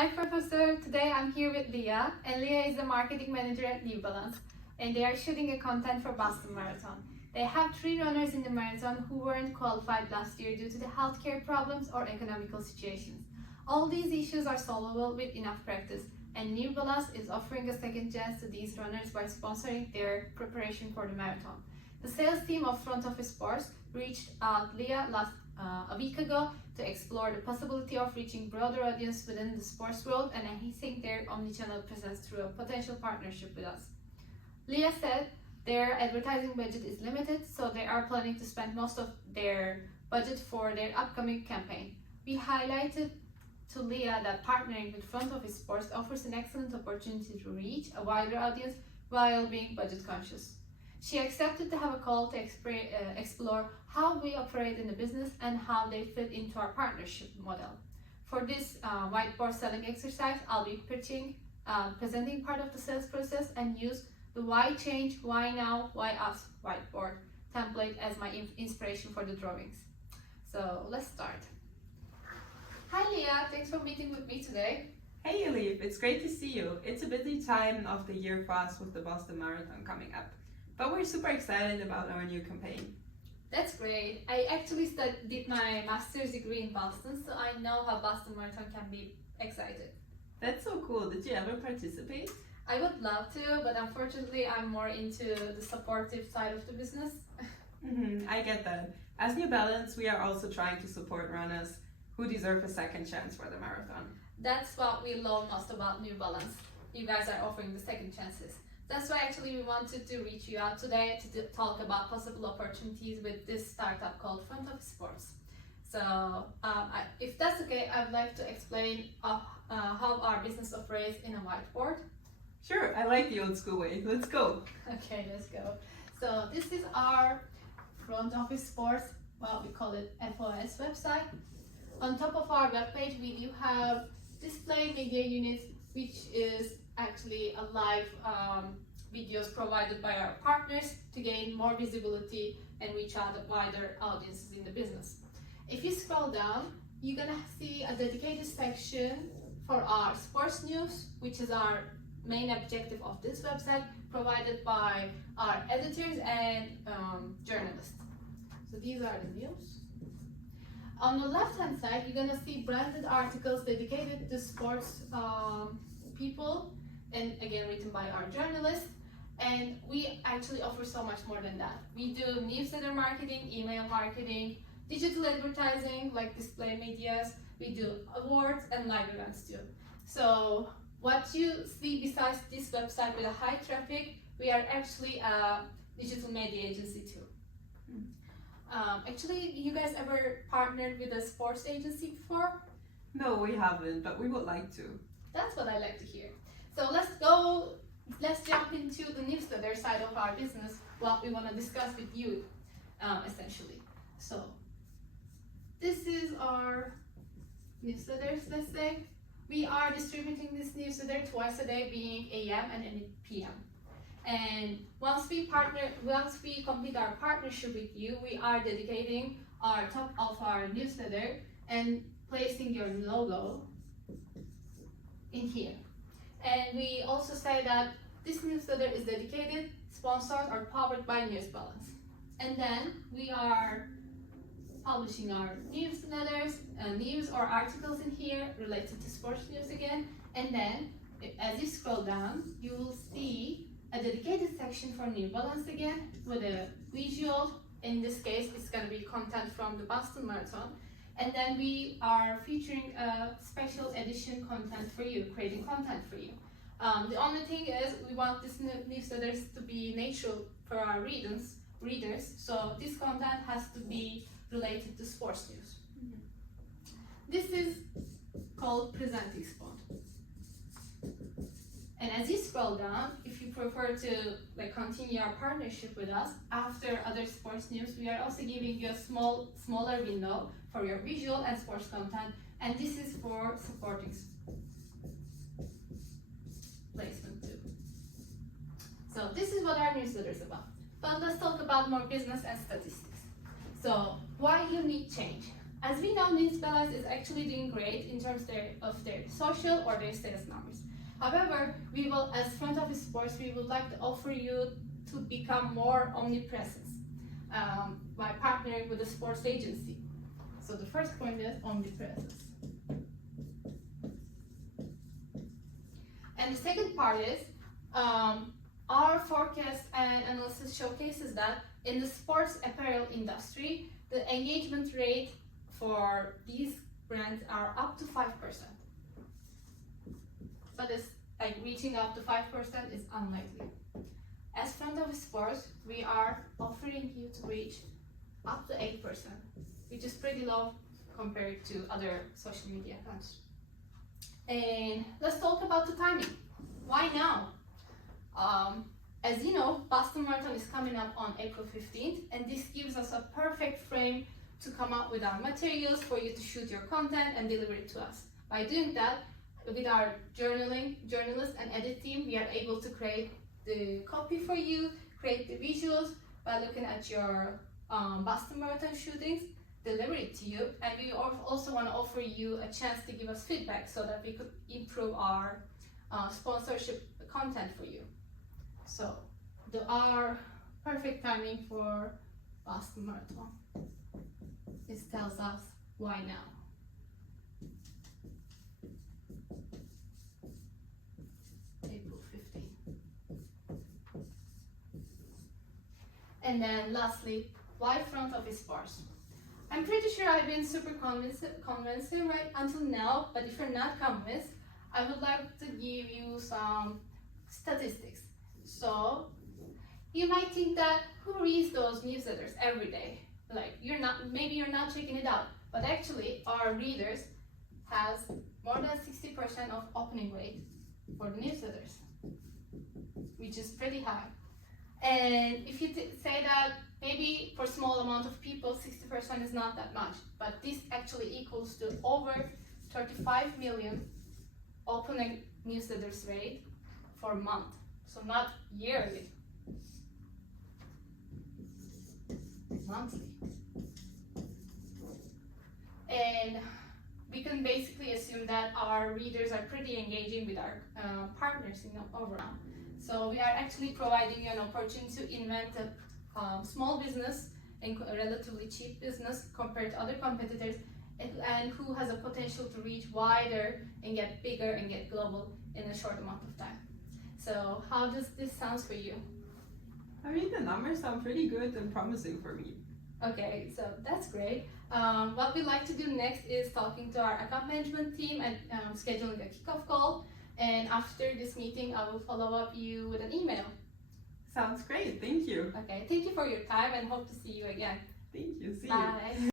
Hi Professor, today I'm here with Leah, and Leah is the marketing manager at New Balance, and they are shooting a content for Boston Marathon. They have 3 runners in the marathon who weren't qualified last year due to the healthcare problems or economical situations. All these issues are solvable with enough practice, and New Balance is offering a second chance to these runners by sponsoring their preparation for the marathon. The sales team of Front Office Sports reached out Leah a week ago to explore the possibility of reaching broader audience within the sports world and enhancing their omnichannel presence through a potential partnership with us. Leah said their advertising budget is limited, so they are planning to spend most of their budget for their upcoming campaign. We highlighted to Leah that partnering with Front Office Sports offers an excellent opportunity to reach a wider audience while being budget conscious. She accepted to have a call to explore how we operate in the business and how they fit into our partnership model. For this whiteboard selling exercise, I'll be presenting part of the sales process and use the why change, why now, why us whiteboard template as my inspiration for the drawings. So let's start. Hi Leah, thanks for meeting with me today. Hey Elif, it's great to see you. It's a busy time of the year for us with the Boston Marathon coming up. But we're super excited about our new campaign. That's great. I actually did my master's degree in Boston, so I know how Boston Marathon can be exciting. That's so cool. Did you ever participate? I would love to, but unfortunately I'm more into the supportive side of the business. I get that. As New Balance, we are also trying to support runners who deserve a second chance for the marathon. That's what we love most about New Balance. You guys are offering the second chances. That's why actually we wanted to reach you out today to talk about possible opportunities with this startup called Front Office Sports. So if that's okay, I'd like to explain how our business operates in a whiteboard. Sure, I like the old school way. Let's go. Okay, let's go. So this is our Front Office Sports, well, we call it FOS website. On top of our webpage, we do have display media units, which is actually a live videos provided by our partners to gain more visibility and reach out to wider audiences in the business. If you scroll down, you're gonna see a dedicated section for our sports news, which is our main objective of this website, provided by our editors and journalists. So these are the news. On the left hand side, you're gonna see branded articles dedicated to sports people, and again written by our journalists. And we actually offer so much more than that. We do newsletter marketing, email marketing, digital advertising like display medias. We do awards and live events too. So what you see besides this website with a high traffic, we are actually a digital media agency too. Actually, you guys ever partnered with a sports agency before? No, we haven't, but we would like to. That's what I like to hear. So let's jump into the newsletter side of our business, what we want to discuss with you, essentially. So this is our newsletters, let's say. We are distributing this newsletter twice a day, being AM and PM. And once we complete our partnership with you, we are dedicating our top of our newsletter and placing your logo in here. And we also say that this newsletter is dedicated, sponsored, or powered by News Balance. And then we are publishing our newsletters, news or articles in here related to sports news again. And then as you scroll down, you will see a dedicated section for New Balance again with a visual. In this case, it's going to be content from the Boston Marathon. And then we are featuring a special edition content for you, creating content for you. The only thing is we want this newsletters to be natural for our readers, so this content has to be related to sports news. This is called Presenting Spot. And as you scroll down, if you prefer to continue our partnership with us after other sports news, we are also giving you a smaller window for your visual and sports content, and this is for supporting placement too. So this is what our newsletter is about. But let's talk about more business and statistics. So why you need change? As we know, News Balance is actually doing great in terms of their social or their sales numbers. However, we will, as front office sports, we would like to offer you to become more omnipresent by partnering with a sports agency. So the first point is omnipresence. And the second part is our forecast and analysis showcases that in the sports apparel industry, the engagement rate for these brands are up to 5%. So this, like, reaching up to 5% is unlikely. As front office sports, we are offering you to reach up to 8%, which is pretty low compared to other social media accounts. And let's talk about the timing. Why now? As you know, Boston Marathon is coming up on April 15th, and this gives us a perfect frame to come up with our materials for you to shoot your content and deliver it to us. By doing that, with our journalist and edit team, we are able to create the copy for you, create the visuals by looking at your Boston Marathon shootings, deliver it to you, and we also want to offer you a chance to give us feedback so that we could improve our sponsorship content for you. So our perfect timing for Boston Marathon. This tells us why now. April 15th. And then lastly, why front office sports? I'm pretty sure I've been super convincing right until now, but if you're not convinced, I would like to give you some statistics. So you might think that who reads those newsletters every day? Like, maybe you're not checking it out, but actually our readers has more than 60% of opening rate for the newsletters, which is pretty high. And if you say that maybe for small amount of people, 60% is not that much, but this actually equals to over 35 million opening newsletters rate for a month. So not yearly, monthly. And we can basically assume that our readers are pretty engaging with our partners in overall. So we are actually providing you an opportunity to invent a small business and a relatively cheap business compared to other competitors, and who has a potential to reach wider and get bigger and get global in a short amount of time. So how does this sound for you? I mean, the numbers sound pretty good and promising for me. Okay, so that's great. What we'd like to do next is talking to our account management team and scheduling a kickoff call. And after this meeting, I will follow up you with an email. Sounds great, thank you. Okay, thank you for your time and hope to see you again. Thank you, see you. Bye.